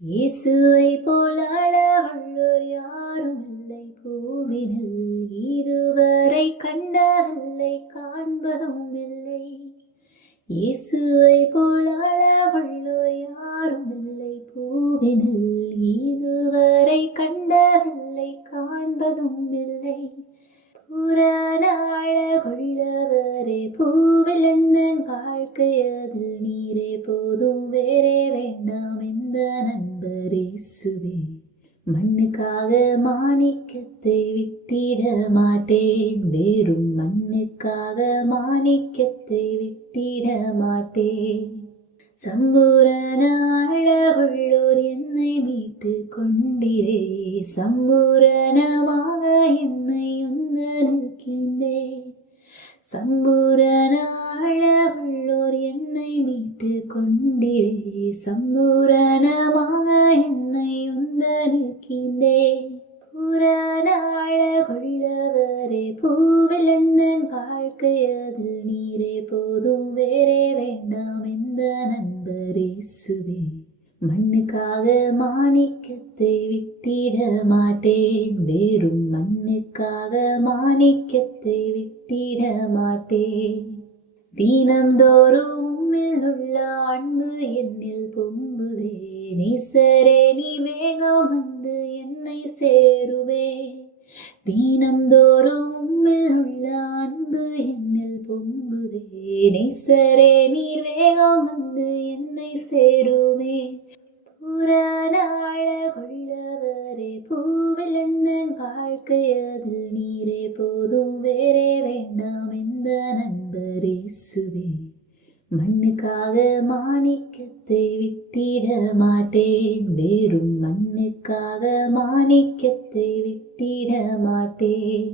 இயேசுவை போல் அழகுள்ளோர் யாரும் இல்லை பூவினில், இதுவரை கண்டதில்லை காண்பதும் இல்லை. இயேசுவை போல் அழகுள்ளோர் யாரும் இல்லை பூவினில், இதுவரை கண்டதில்லை காண்பதும் இல்லை. புராண அழகுள்ளவரே பூவிலெந்தன் வாழ்க்கையதில் நீரே போதும் வேறே வேண்டாம் எந்த நண்பரே சுவே. மண்ணுக்காக மாணிக்கத்தை விட்டிட மாட்டேன், வேறும் மண்ணுக்காக மாணிக்கத்தை விட்டிட மாட்டேன். சம்பூரண அழகுள்ளோர் என்னை மீட்டு கொண்டிரே, சம்பூரணமாக என்னை உந்தனுக்கின்றேன். சம்பூரண அழகுள்ளோர் என்னை மீட்டு கொண்டிரே, சம்பூரணமாக என்னை உந்தனுக்கின்றேன். புராண அழகுள்ளவரே பூவிலெந்தன் வாழ்க்கையதில் நீரே போதும் வேறே வேண்டாம் எந்த நண்பரே சுவே. மண்ணுக்காக மாணிக்கத்தை விட்டிட மாட்டேன், வேறும் மண்ணுக்காக மாணிக்கத்தை விட்டிட மாட்டேன். தினந்தோறும் உம்மில் உள்ள அன்பு என்னில் பொங்குதே, நேசரே நீ வேகம் வந்து என்னை சேருவே. தினந்தோறும் உம்மில் உள்ள அன்பு என்னில் பொங்குதே, நேசரே நீர் வேகம் வந்து என்னை சேருவே. புராண அழகுள்ளவரே பூவிலெந்தன் வாழ்க்கையதில் நீரே போதும் வேறே வேண்டாம் எந்த நண்பரே சுவே. மண்ணுக்காக மாணிக்கத்தை விட்டிட மாட்டேன், வேறும் மண்ணுக்காக மாணிக்கத்தை விட்டிட மாட்டேன்.